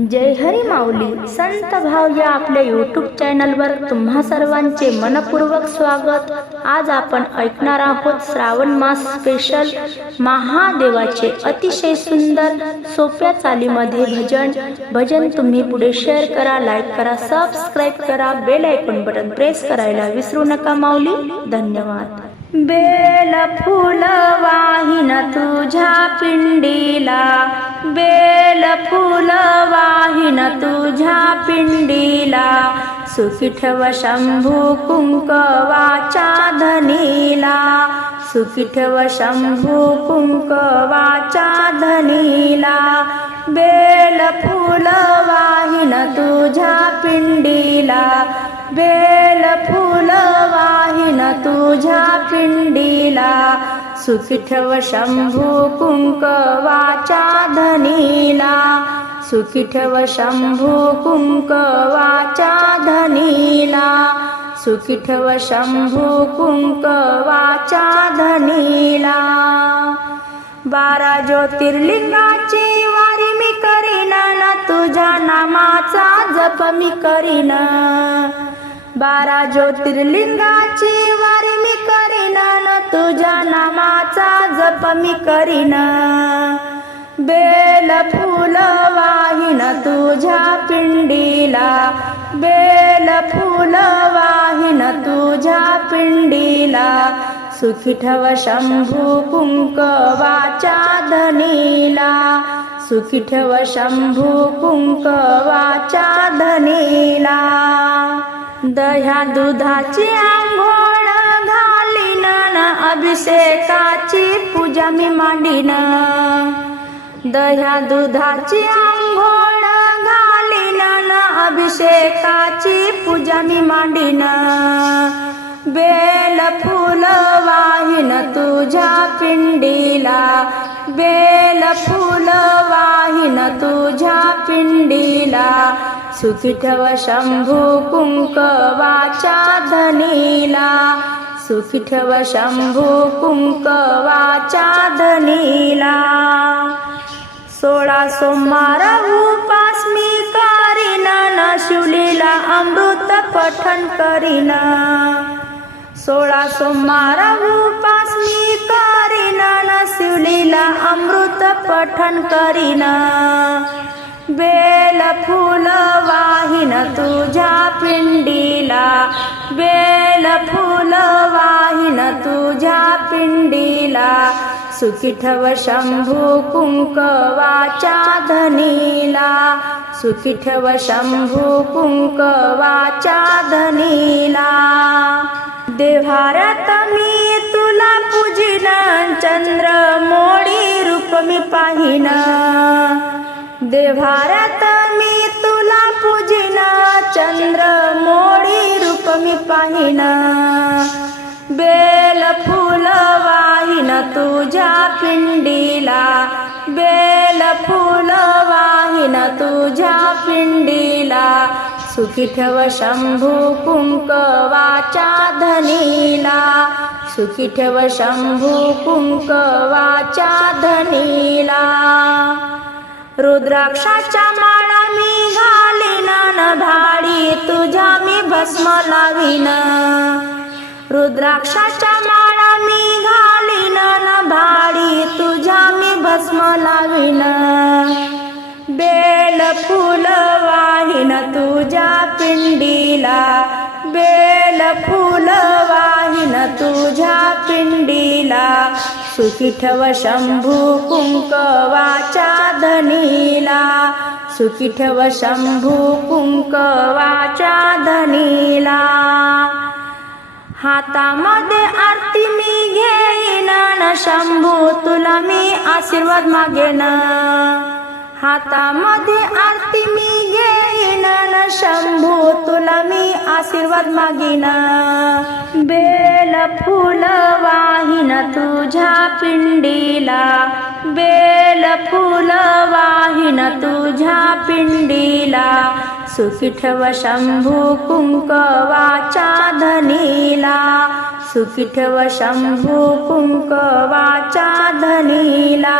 जय हरी माऊली संत भाव या आपल्या यूट्यूब चॅनलवर तुम्हा सर्वांचे मनपूर्वक स्वागत। आज आपण ऐकणार आहोत श्रावण मास स्पेशल महादेवाचे अतिशय सुंदर सोप्या चालीमध्ये भजन तुम्ही पुढे शेअर करा, लाईक करा, सबस्क्राइब करा, बेल आयकॉन बटन प्रेस करायला विसरू नका माऊली। धन्यवाद। बेल फूल वाहिन तुझ्या पिंडीला, बेल फूल वाहिन तुझ्या पिंडीला, सुखी ठेव शंभू कुंकवाच्या धनीला, सुखी ठेव शंभू कुंकवाच्या धनीला, बेल फूल वाहिन तुझ्या पिंडीला, बेल फूल वाहिन तुझ्या पिंडीला, सुखी ठेव शंभू कुंकवाच्या धनीला, सुखी ठेव शंभू कुंकवाच्या धनीला, सुखी ठेव शंभू कुंकवाच्या धनीला। 12 ज्योतिर्लिंगाची वारी मी करीन ना, तुझ्या नामाचा जप मी करीन। 12 ज्योतिर्लिंगाची वारी मी करीन ना, तुझ्या नामाचा जप मी करीन। बेल फूल वाहिन तुझ्या पिंडीला, बेल फूल वाहिन तुझ्या पिंडीला, सुखी ठेव शंभू कुंकवाच्या धनीला, सुखी ठेव शंभू कुंकवाच्या धनीला। दह्या दुधाची आंघोळ घालीन ना, अभिषेकाची पूजा मी मांडीन। दह्या दुधाची आंघोळ घालीन ना, अभिषेकाची पूजा मी मांडीन। बेल फूल वाहिन तुझ्या पिंडीला, बेल फूल वाहिन तुझ्या पिंडीला, सुखी ठेव शंभू कुंकवाच्या धनीला, सुखी ठेव शंभू कुंकवाच्या धनीला। 16 सोमवार उपास मी करीन ना, शिवलीला अमृत पठण करीन। 16 सोमवार उपास मी करीन ना, शिवलीला अमृत पठण करीन। बेल फूल वाहिन तुझ्या पिंडीला, बेल फूल वाहिन तुझ्या पिंडीला, सुखी ठेव शंभू कुंकवाच्या धनीला, सुखी ठेव शंभू कुंकवाच्या धनीला। देव्हाऱ्यात मी तुला पूजिन, चंद्र मोडी रूप मी पाहिन। देव्हाऱ्यात मी तुला पूजिन, चंद्र मोडी रूप मी पाहिन। बेल फूल वाहिन तुझ्या पिंडीला, बेल फूल वाहिन तुझ्या पिंडीला, सुखी ठेव शंभू कुंकवाच्या धनीला, सुखी ठेव शंभू कुंकवाच्या धनीला। रुद्राक्षाच्या माळा मी घालीन ना, भाडी तुझ्या मी भस्म लावीन। रुद्राक्षाच्या माळा मी घालीन ना, भाडी तुझ्या मी भस्म लावीन। बेल फूल वाहिन तुझ्या पिंडीला, बेल फूल वाहिन तुझ्या पिंडीला, सुखी ठेव शंभू कुंकवाच्या धनीला, सुखी ठेव शंभू कुंकवाच्या धनीला। हातामध्ये आरती मी घेईन ना, शंभू तुला मी आशीर्वाद मागेन। हातामध्ये आरती मी घेईन ना, शंभू तुला मी आशीर्वाद मागीन। बेल फूल वाहिन तुझ्या पिंडीला, बेल फूल वाहिन तुझ्या पिंडीला, सुखी ठेव शंभू कुंकवाच्या धनीला, सुखी ठेव शंभू कुंकवाच्या धनीला।